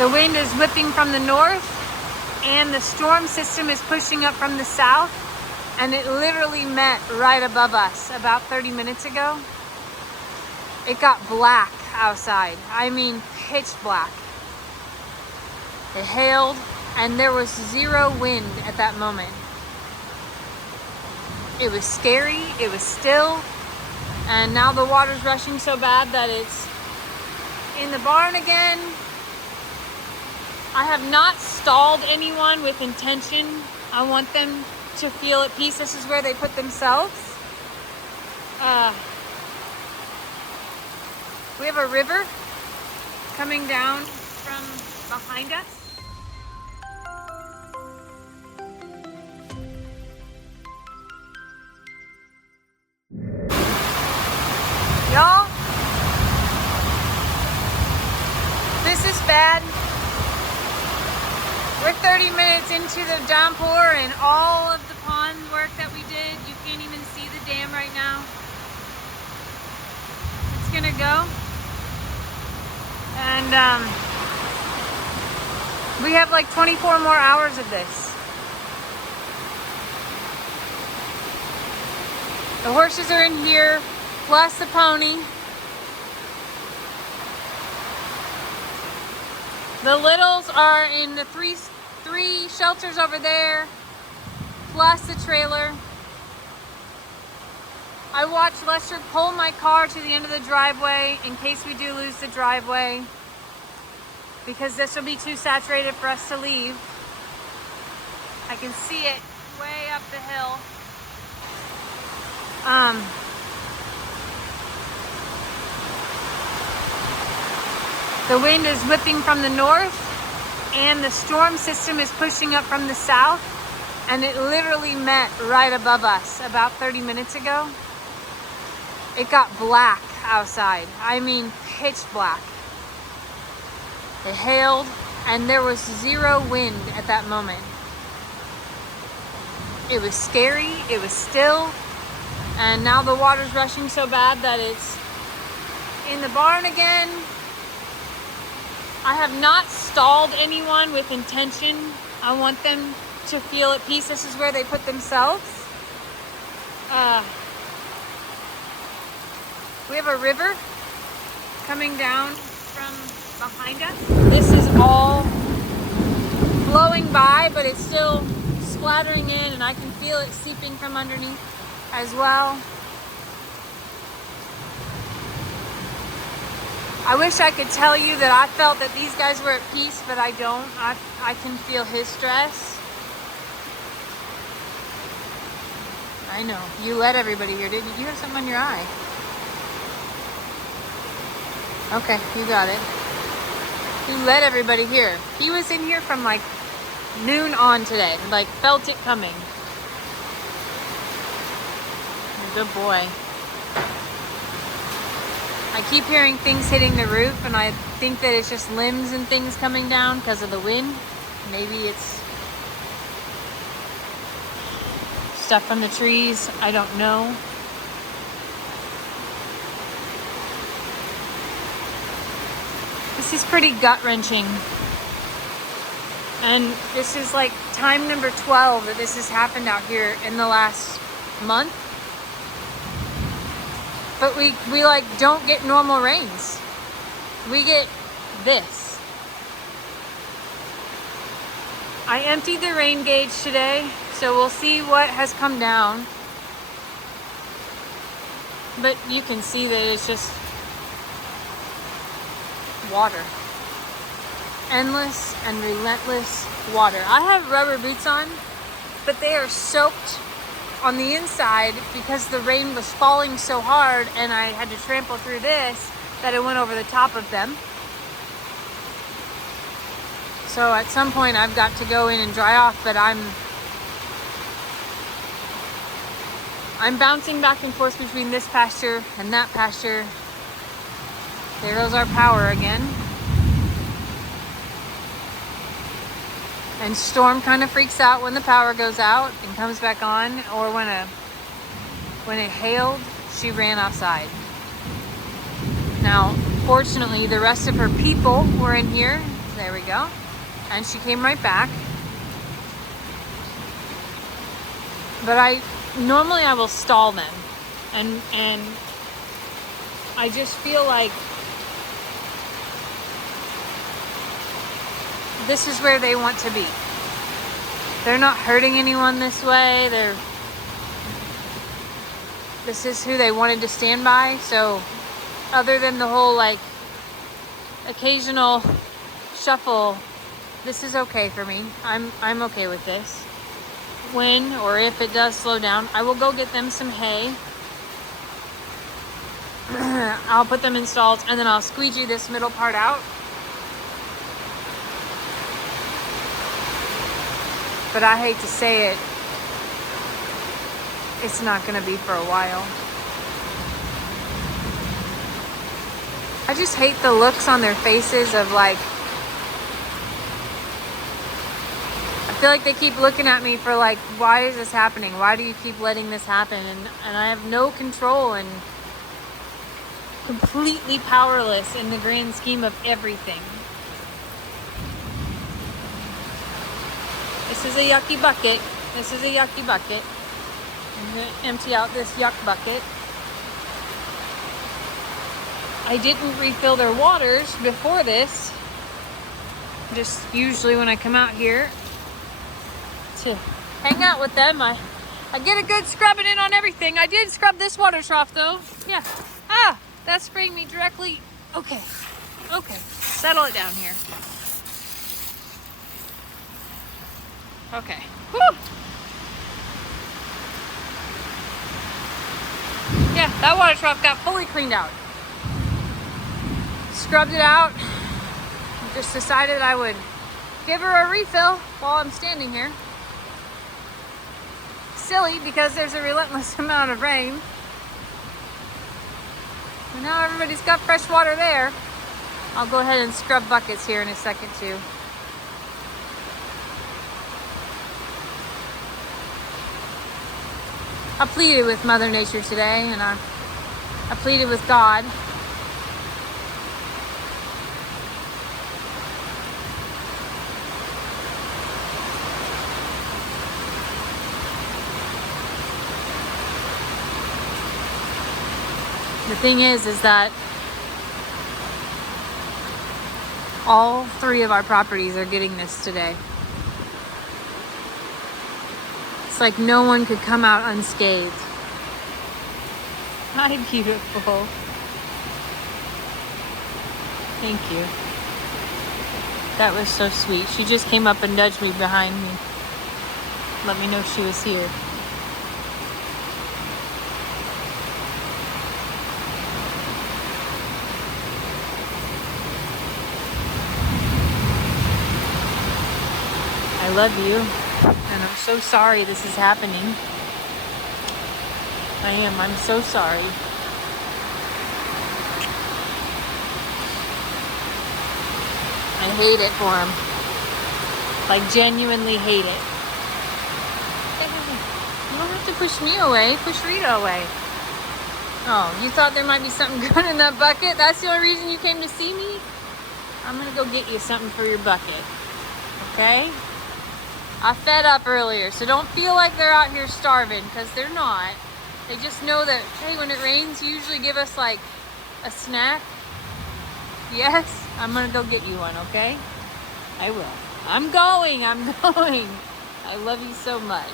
The wind is whipping from the north and the storm system is pushing up from the south, and it literally met right above us about 30 minutes ago. It got black outside. I mean, pitch black. It hailed and there was zero wind at that moment. It was scary, it was still, and now the water's rushing so bad that it's in the barn again. I have not stalled anyone with intention. I want them to feel at peace. This is where they put themselves. We have a river coming down from behind us. Y'all, this is bad. We're 30 minutes into the downpour and all of the pond work that we did. You can't even see the dam right now. It's gonna go. And we have like 24 more hours of this. The horses are in here, plus the pony. The littles are in the three shelters over there, plus the trailer. I watched Lester pull my car to the end of the driveway in case we do lose the driveway, because this will be too saturated for us to leave. I can see it way up the hill. The wind is whipping from the north and the storm system is pushing up from the south, and it literally met right above us about 30 minutes ago. It got black outside. I mean, pitch black. It hailed and there was zero wind at that moment. It was scary, it was still, and now the water's rushing so bad that it's in the barn again. I have not stalled anyone with intention. I want them to feel at peace. This is where they put themselves. We have a river coming down from behind us. This is all flowing by, but it's still splattering in, and I can feel it seeping from underneath as well. I wish I could tell you that I felt that these guys were at peace, but I don't. I can feel his stress. I know. You let everybody here, didn't you? You have something on your eye. Okay, you got it. You let everybody here. He was in here from like noon on today. Like, felt it coming. You're a good boy. I keep hearing things hitting the roof, and I think that it's just limbs and things coming down because of the wind. Maybe it's stuff from the trees. I don't know. This is pretty gut-wrenching. And this is like time number 12 that this has happened out here in the last month. But we like don't get normal rains. We get this. I emptied the rain gauge today, so we'll see what has come down. But you can see that it's just water. Endless and relentless water. I have rubber boots on, but they are soaked on the inside because the rain was falling so hard and I had to trample through this that it went over the top of them. So at some point I've got to go in and dry off, but I'm bouncing back and forth between this pasture and that pasture. There goes our power again. And Storm kind of freaks out when the power goes out and comes back on, or when it hailed, she ran outside. Now, fortunately, the rest of her people were in here. There we go. And she came right back. But normally I will stall them. And I just feel like this is where they want to be. They're not hurting anyone this way. This is who they wanted to stand by. So other than the whole like occasional shuffle, this is okay for me. I'm okay with this. When or if it does slow down, I will go get them some hay. I'll put them in stalls and then I'll squeegee this middle part out. But I hate to say it, it's not gonna be for a while. I just hate the looks on their faces of like, I feel like they keep looking at me for like, why is this happening? Why do you keep letting this happen? And I have no control and completely powerless in the grand scheme of everything. This is a yucky bucket. This is a yucky bucket. I'm going to empty out this yuck bucket. I didn't refill their waters before this. Just usually when I come out here to hang out with them, I get a good scrubbing in on everything. I did scrub this water trough though. Yeah. That sprayed me directly. Okay. Settle it down here. Okay. Whew. Yeah, that water trough got fully cleaned out. Scrubbed it out. Just decided I would give her a refill while I'm standing here. Silly because there's a relentless amount of rain. And now everybody's got fresh water there. I'll go ahead and scrub buckets here in a second too. I pleaded with Mother Nature today, and I pleaded with God. The thing is that all 3 of our properties are getting this today. It's like no one could come out unscathed. Hi, beautiful. Thank you. That was so sweet. She just came up and nudged me behind me. Let me know she was here. I love you, and I'm so sorry this is happening. I am. I'm so sorry. I hate it for him. Like, genuinely hate it. You don't have to push me away. Push Rita away. Oh, you thought there might be something good in that bucket? That's the only reason you came to see me? I'm going to go get you something for your bucket. Okay? I fed up earlier, so don't feel like they're out here starving, because they're not. They just know that, hey, when it rains, you usually give us like a snack. Yes, I'm gonna go get you one, okay? I will. I'm going. I love you so much.